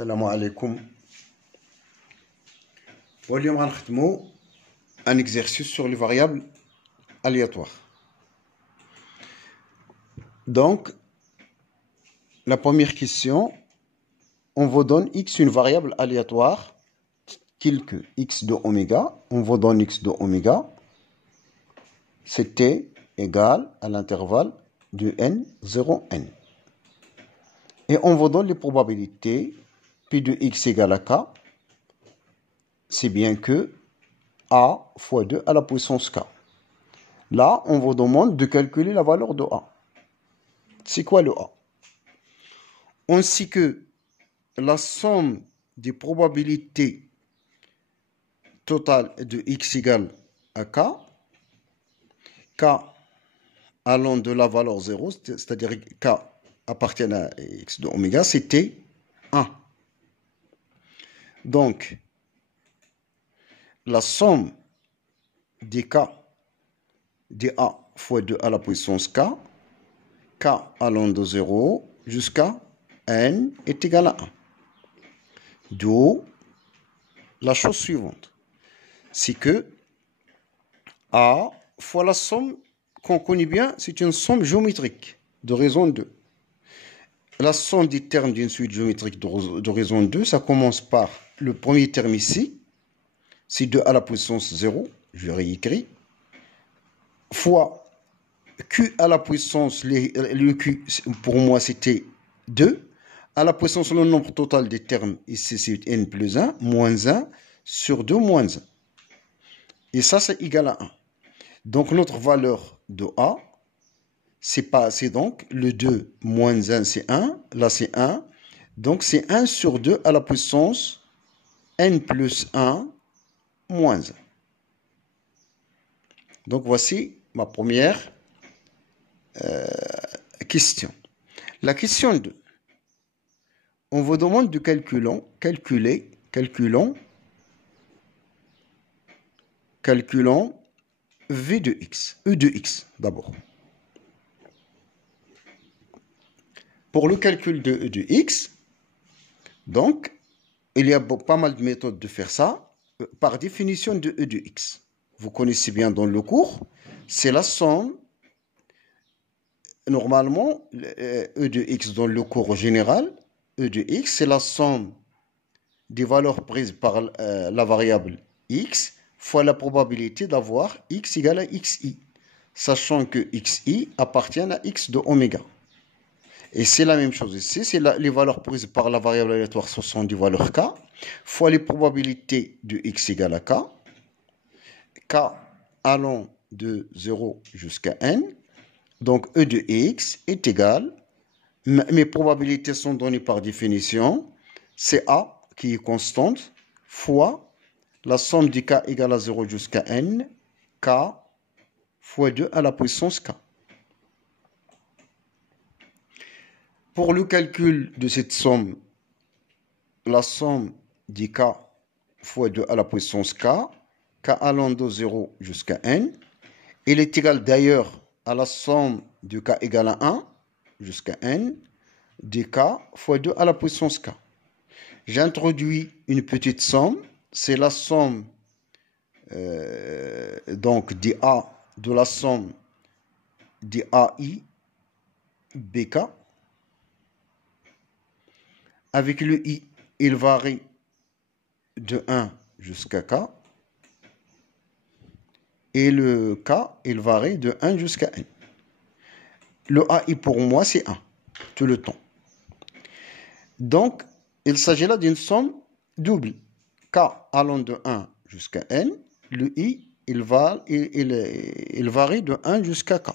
السلام عليكم. واليوم غنخدمو un exercice sur les variables aléatoires. Donc, la première question, on vous donne x une variable aléatoire, telle que x de oméga, on vous donne x de oméga, c'est t égale à l'intervalle de n, 0, n. Et on vous donne les probabilités, p de x égale à k, c'est bien que a fois 2 à la puissance k. Là, on vous demande de calculer la valeur de a. C'est quoi le a? On sait que la somme des probabilités totales de x égale à k, k allant de la valeur 0, c'est-à-dire k appartient à x de oméga, c'était 1. Donc, la somme des k de a fois 2 à la puissance k, k allant de 0 jusqu'à n est égal à 1. D'où la chose suivante, c'est que a fois la somme qu'on connaît bien, c'est une somme géométrique de raison 2. La somme des termes d'une suite géométrique de raison 2, ça commence par le premier terme ici, c'est 2 à la puissance 0, je réécris, fois q à la puissance, le q pour moi c'était 2, à la puissance le nombre total des termes, ici c'est n plus 1, moins 1, sur 2 moins 1. Et ça c'est égal à 1. Donc notre valeur de a, c'est donc le 2 moins 1 c'est 1, là c'est 1, donc c'est 1 sur 2 à la puissance n plus 1 moins 1. Donc voici ma première question. La question 2. On vous demande de calculer v de x, e de x d'abord. Pour le calcul de e de x, donc, il y a pas mal de méthodes de faire ça. Par définition de e de x, vous connaissez bien dans le cours, c'est la somme. Normalement, e de x dans le cours général, e de x, c'est la somme des valeurs prises par la variable x fois la probabilité d'avoir x égale à xi, sachant que xi appartient à x de oméga. Et c'est la même chose ici, c'est les valeurs prises par la variable aléatoire, ce sont des valeurs k, fois les probabilités de x égale à k allant de 0 jusqu'à n. Donc e de x est égal, mes probabilités sont données par définition, c'est a qui est constante, fois la somme de k égale à 0 jusqu'à n, k fois 2 à la puissance k. Pour le calcul de cette somme, la somme de k fois 2 à la puissance k, k allant de 0 jusqu'à n, il est égal d'ailleurs à la somme de k égale à 1 jusqu'à n, de k fois 2 à la puissance k. J'introduis une petite somme, c'est la somme donc dA de la somme dAi bk. Avec le i, il varie de 1 jusqu'à k. Et le k, il varie de 1 jusqu'à n. Le ai pour moi, c'est 1, tout le temps. Donc, il s'agit là d'une somme double. K allant de 1 jusqu'à n, le i, il varie de 1 jusqu'à k.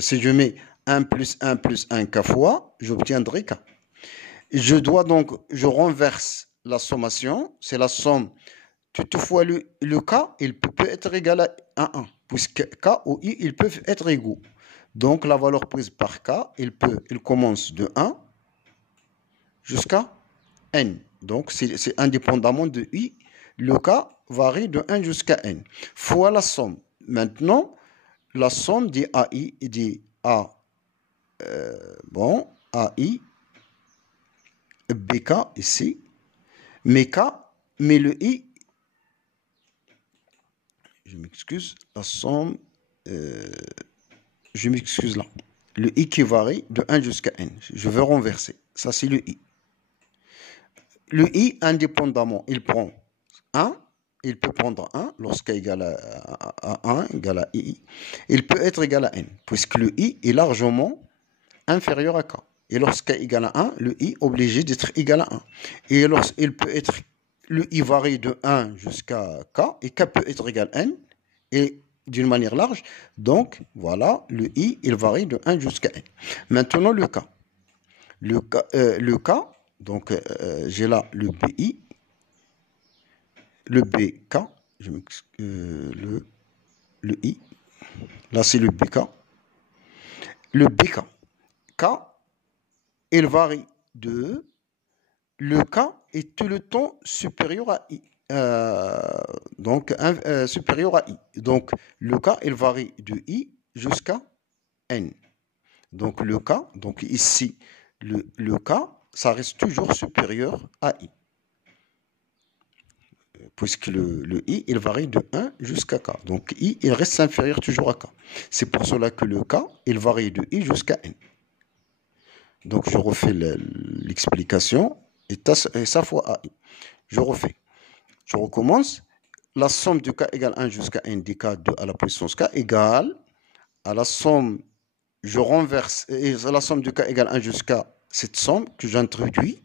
Si je mets 1 plus 1 plus 1 k fois, j'obtiendrai k. Je renverse la sommation, c'est la somme. Toutefois, le k, il peut être égal à 1, puisque k ou i, ils peuvent être égaux. Donc, la valeur prise par k, il commence de 1 jusqu'à n. Donc, c'est indépendamment de i. Le k varie de 1 jusqu'à n. Fois la somme. Maintenant, la somme des ai et des ai BK ici, mais K, mais le I, je m'excuse, la somme, je m'excuse là. Le I qui varie de 1 jusqu'à N. Je vais renverser. Ça, c'est le I. Le I, indépendamment, il prend 1. Il peut prendre 1 lorsqu'K égale à 1, égale à I. Il peut être égal à N, puisque le I est largement inférieur à K. Et lorsqu'K égale à 1, le I est obligé d'être égal à 1. Et lorsqu'il peut être, le I varie de 1 jusqu'à K, et K peut être égal à N, et d'une manière large. Donc, voilà, le I, il varie de 1 jusqu'à N. Maintenant, le K. Le K, donc j'ai là le BI, le BK, le I, là c'est le BK. Le BK, K, il varie de, le K est tout le temps supérieur à I. Supérieur à I. Donc, le K, il varie de I jusqu'à N. Donc, le K, donc ici, le K, ça reste toujours supérieur à I. Puisque le I, il varie de 1 jusqu'à K. Donc, I, il reste inférieur toujours à K. C'est pour cela que le K, il varie de I jusqu'à N. Donc, je refais l'explication. Et ça fois AI. Je refais. Je recommence. La somme de K égale 1 jusqu'à N des K 2 à la puissance K égale à la somme, je renverse, et la somme de K égale 1 jusqu'à cette somme que j'introduis.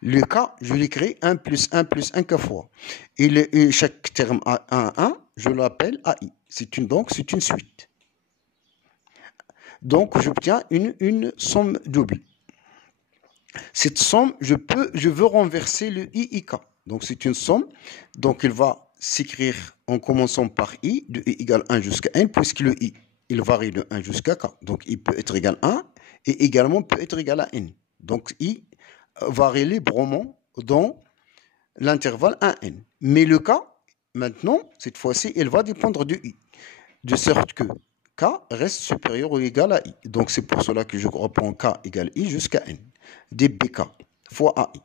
Le K, je l'écris 1 plus 1 plus 1 K fois. Et chaque terme a 1, je l'appelle AI. Donc, c'est une suite. Donc, j'obtiens une somme double. Cette somme, je veux renverser le IIK. Donc, c'est une somme. Donc, il va s'écrire en commençant par I, de I égale 1 jusqu'à N, puisque le I, il varie de 1 jusqu'à K. Donc, I peut être égal à 1 et également peut être égal à N. Donc, I varie librement dans l'intervalle 1N. Mais le K, maintenant, cette fois-ci, il va dépendre de I. De sorte que K reste supérieur ou égal à I. Donc, c'est pour cela que je reprends K égale I jusqu'à N. dBK fois AI.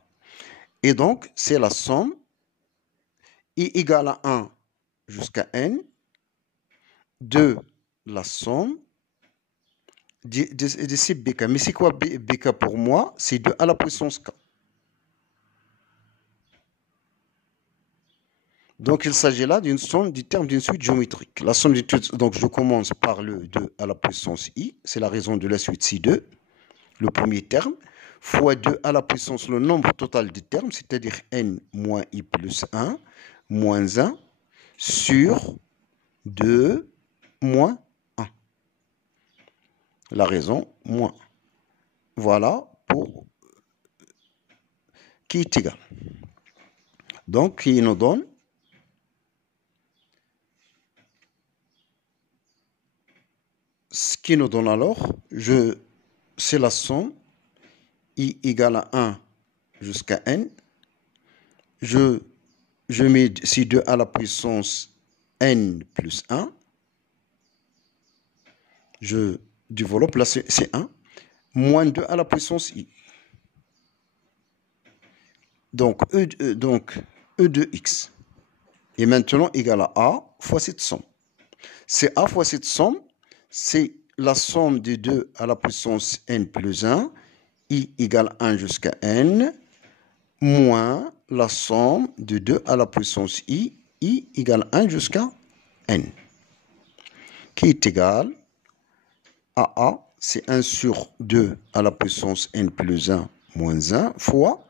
Et donc, c'est la somme I égale à 1 jusqu'à N de la somme de ces BK. Mais c'est quoi BK pour moi? C'est 2 à la puissance K. Donc, il s'agit là d'une somme du terme d'une suite géométrique. La somme donc, je commence par le 2 à la puissance I. C'est la raison de la suite C2, le premier terme, fois 2 à la puissance le nombre total des termes, c'est-à-dire N moins I plus 1, moins 1, sur 2 moins 1. La raison, moins. Voilà pour qui est égal. Donc, qui nous donne ce qui nous donne alors, c'est la somme I égale à 1 jusqu'à N. Je mets ici 2 à la puissance N plus 1. Je développe, là c'est 1, moins 2 à la puissance I. Donc, E de X est maintenant égal à A fois cette somme. C'est A fois cette somme, c'est la somme de 2 à la puissance N plus 1, I égale 1 jusqu'à N, moins la somme de 2 à la puissance I égale 1 jusqu'à N, qui est égal à A, c'est 1 sur 2 à la puissance N plus 1 moins 1 fois.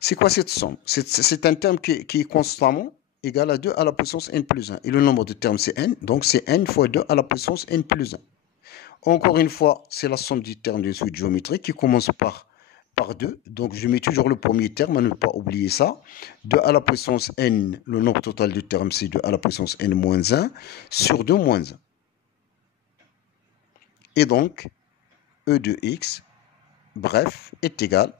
C'est quoi cette somme? C'est un terme qui est constamment égal à 2 à la puissance N plus 1. Et le nombre de termes, c'est N. Donc, c'est N fois 2 à la puissance N plus 1. Encore une fois, c'est la somme des termes d'une suite géométrique qui commence par 2. Donc, je mets toujours le premier terme, à ne pas oublier ça. 2 à la puissance N, le nombre total de termes, c'est 2 à la puissance N moins 1 sur 2 moins 1. Et donc, E de X, bref, est égal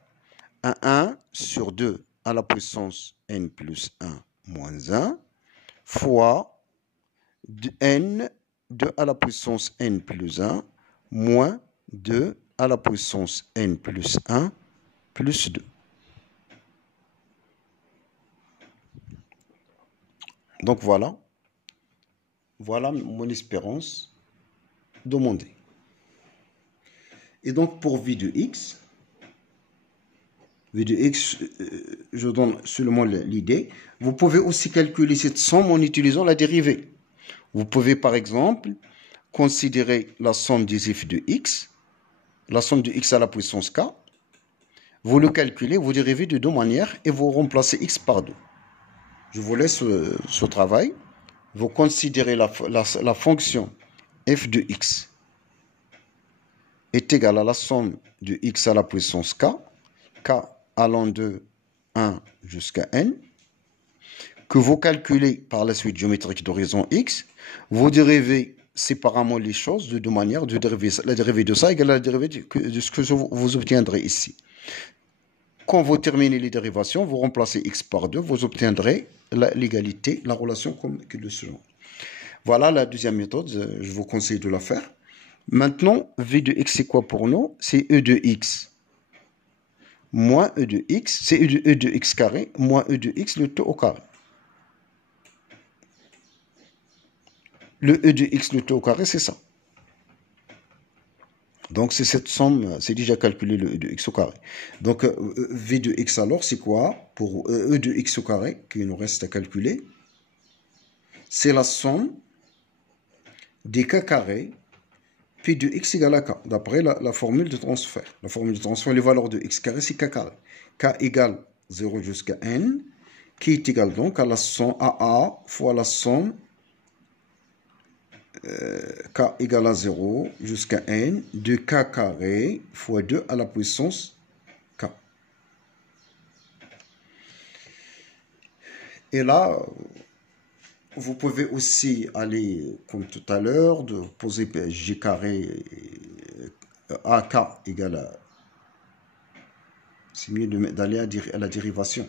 à 1 sur 2 à la puissance N plus 1 moins 1 fois N 2 à la puissance N plus 1 moins 2 à la puissance N plus 1 plus 2. Donc voilà. Voilà mon espérance demandée. Et donc pour v de x, je donne seulement l'idée. Vous pouvez aussi calculer cette somme en utilisant la dérivée. Vous pouvez par exemple considérer la somme des f de x, la somme de x à la puissance k. Vous le calculez, vous dérivez de deux manières et vous remplacez x par 2. Je vous laisse ce travail. Vous considérez la fonction f de x est égale à la somme de x à la puissance k, k allant de 1 jusqu'à n, que vous calculez par la suite géométrique d'horizon x. Vous dérivez séparément les choses de deux manières. La dérivée de ça égale à la dérivée de ce que vous obtiendrez ici. Quand vous terminez les dérivations, vous remplacez x par 2, vous obtiendrez l'égalité, la relation comme le suivant. Voilà la deuxième méthode, je vous conseille de la faire. Maintenant, v de x, c'est quoi pour nous? C'est e de x moins e de x, c'est e de x carré moins e de x, le tout au carré. Le e de x, le tout au carré, c'est ça. Donc, c'est cette somme, c'est déjà calculé le e de x au carré. Donc, v de x, alors, c'est quoi? Pour e de x au carré, qu'il nous reste à calculer, c'est la somme des k carrés P de x égale à k, d'après la formule de transfert. La formule de transfert, les valeurs de x carré, c'est k carré. K égale 0 jusqu'à n, qui est égal donc à la somme a fois la somme k égale à 0 jusqu'à n de k carré fois 2 à la puissance k. Et là, vous pouvez aussi aller, comme tout à l'heure, de poser g carré ak égale à... C'est mieux d'aller à la dérivation.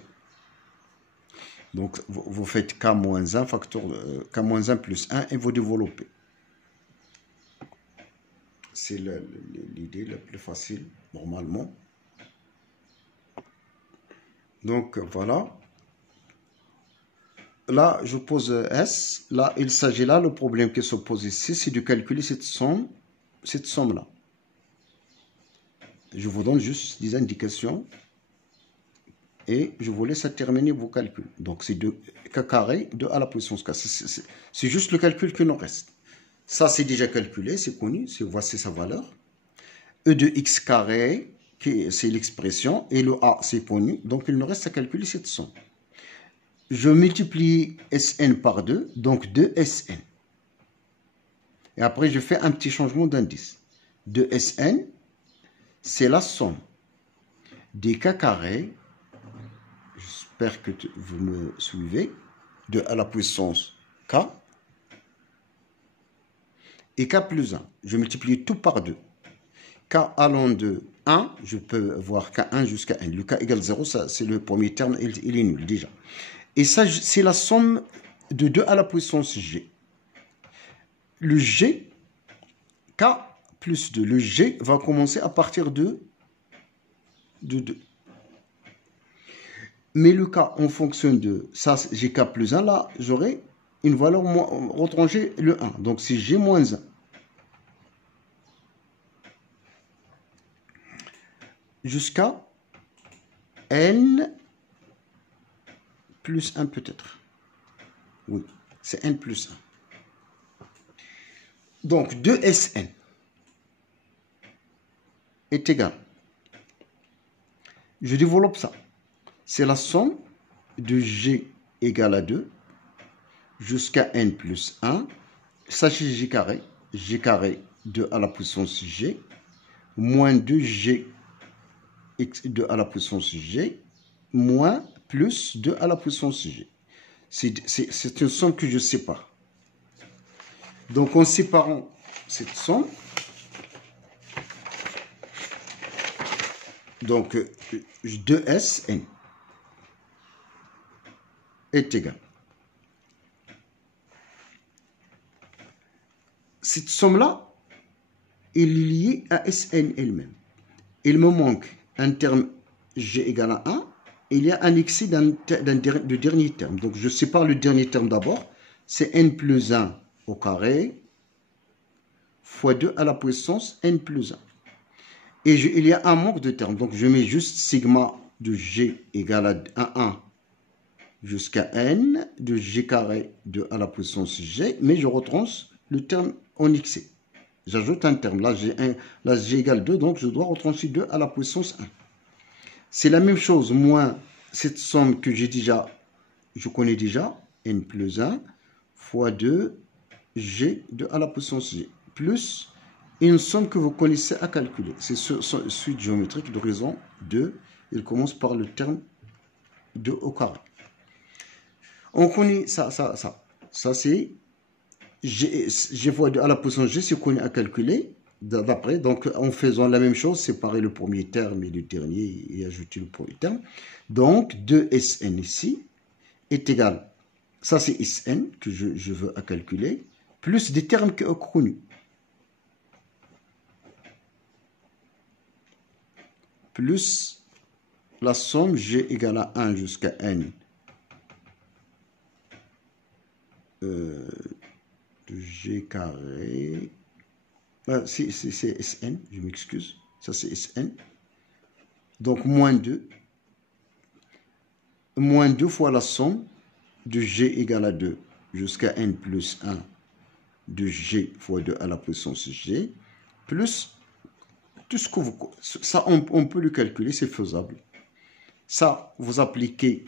Donc, vous faites k moins 1, facteur k moins 1 plus 1 et vous développez. C'est l'idée la plus facile, normalement. Donc, voilà. Là, je pose S. Là, il s'agit là, le problème qui se pose ici, c'est de calculer cette somme-là. Je vous donne juste des indications et je vous laisse terminer vos calculs. Donc, c'est 2k carré, 2 à la puissance k. C'est juste le calcul qui nous reste. Ça, c'est déjà calculé, c'est connu. Voici sa valeur. E de x carré, c'est l'expression, et le a, c'est connu. Donc, il nous reste à calculer cette somme. Je multiplie Sn par 2, donc 2Sn. Et après, je fais un petit changement d'indice. 2Sn, c'est la somme des k carrés, j'espère que vous me suivez, 2 à la puissance k, et k plus 1. Je multiplie tout par 2. K allant de 1, je peux voir k1 jusqu'à n. Le k égale 0, c'est le premier terme, il est nul déjà. Et ça, c'est la somme de 2 à la puissance g. Le g, k plus 2, le g va commencer à partir de 2. Mais le k en fonction de ça, gk plus 1, là, j'aurai une valeur retranchée, le 1. Donc, c'est g moins 1. Jusqu'à n plus 1 peut-être. Oui, c'est n plus 1. Donc, 2Sn est égal. Je développe ça. C'est la somme de g égale à 2 jusqu'à n plus 1. Ça, c'est g carré 2 à la puissance g, moins 2g x 2 à la puissance g, moins plus 2 à la puissance g. C'est une somme que je sépare. Donc, en séparant cette somme, donc 2Sn est égal. Cette somme-là, elle est liée à Sn elle-même. Il me manque un terme G égale à 1, il y a un excès du dernier terme. Donc, je sépare le dernier terme d'abord. C'est n plus 1 au carré fois 2 à la puissance n plus 1. Et il y a un manque de terme. Donc, je mets juste sigma de G égale à 1 jusqu'à n de G carré 2 à la puissance G. Mais je retranche le terme en excès. J'ajoute un terme. Là, G égale 2. Donc, je dois retrancher 2 à la puissance 1. C'est la même chose, moins cette somme que je connais déjà, n plus 1 fois 2 G 2 à la puissance G, plus une somme que vous connaissez à calculer. C'est suite géométrique de raison 2. Il commence par le terme 2 au carré. On connaît ça. Ça, c'est G fois 2 à la puissance G, c'est connu à calculer. D'après, donc en faisant la même chose, séparer le premier terme et le dernier et ajouter le premier terme. Donc 2Sn ici est égal, ça c'est Sn que je veux à calculer, plus des termes connus. Plus la somme G égale à 1 jusqu'à n de G carré. C'est Sn, je m'excuse. Ça, c'est Sn. Donc, moins 2. Moins 2 fois la somme de G égale à 2 jusqu'à n plus 1 de G fois 2 à la puissance G, plus tout ce que vous... Ça, on peut le calculer, c'est faisable. Ça, vous appliquez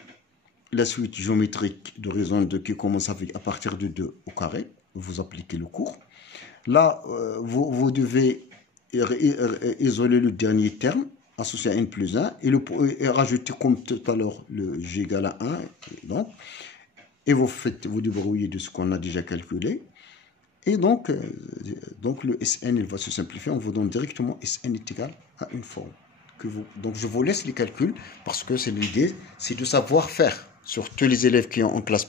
la suite géométrique de raison 2 qui commence avec à partir de 2 au carré. Vous appliquez le cours. Là, vous devez isoler le dernier terme associé à n plus 1 et rajouter comme tout à l'heure le G égale à 1. Et vous débrouillez de ce qu'on a déjà calculé. Et donc le Sn il va se simplifier. On vous donne directement Sn est égal à une forme. Donc je vous laisse les calculs parce que c'est l'idée, c'est de savoir faire. Surtout les élèves qui sont en classe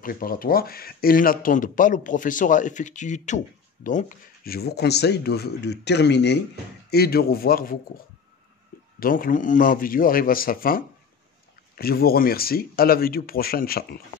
préparatoire, ils n'attendent pas le professeur à effectuer tout. Donc, je vous conseille de terminer et de revoir vos cours. Donc, ma vidéo arrive à sa fin. Je vous remercie. À la vidéo prochaine, Inch'Allah.